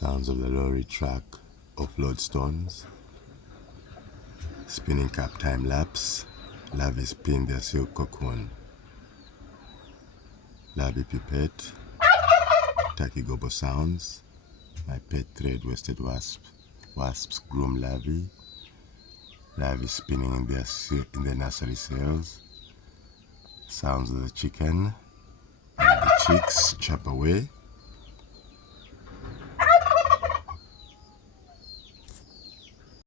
Sounds of the lorry track, offload stones, spinning cap time lapse, larvae spin their silk cocoon, larvae pupate, tachygobo sounds, my pet thread-waisted wasp, wasps groom larvae, larvae spinning in their nursery cells, sounds of the chicken, and the chicks chop away.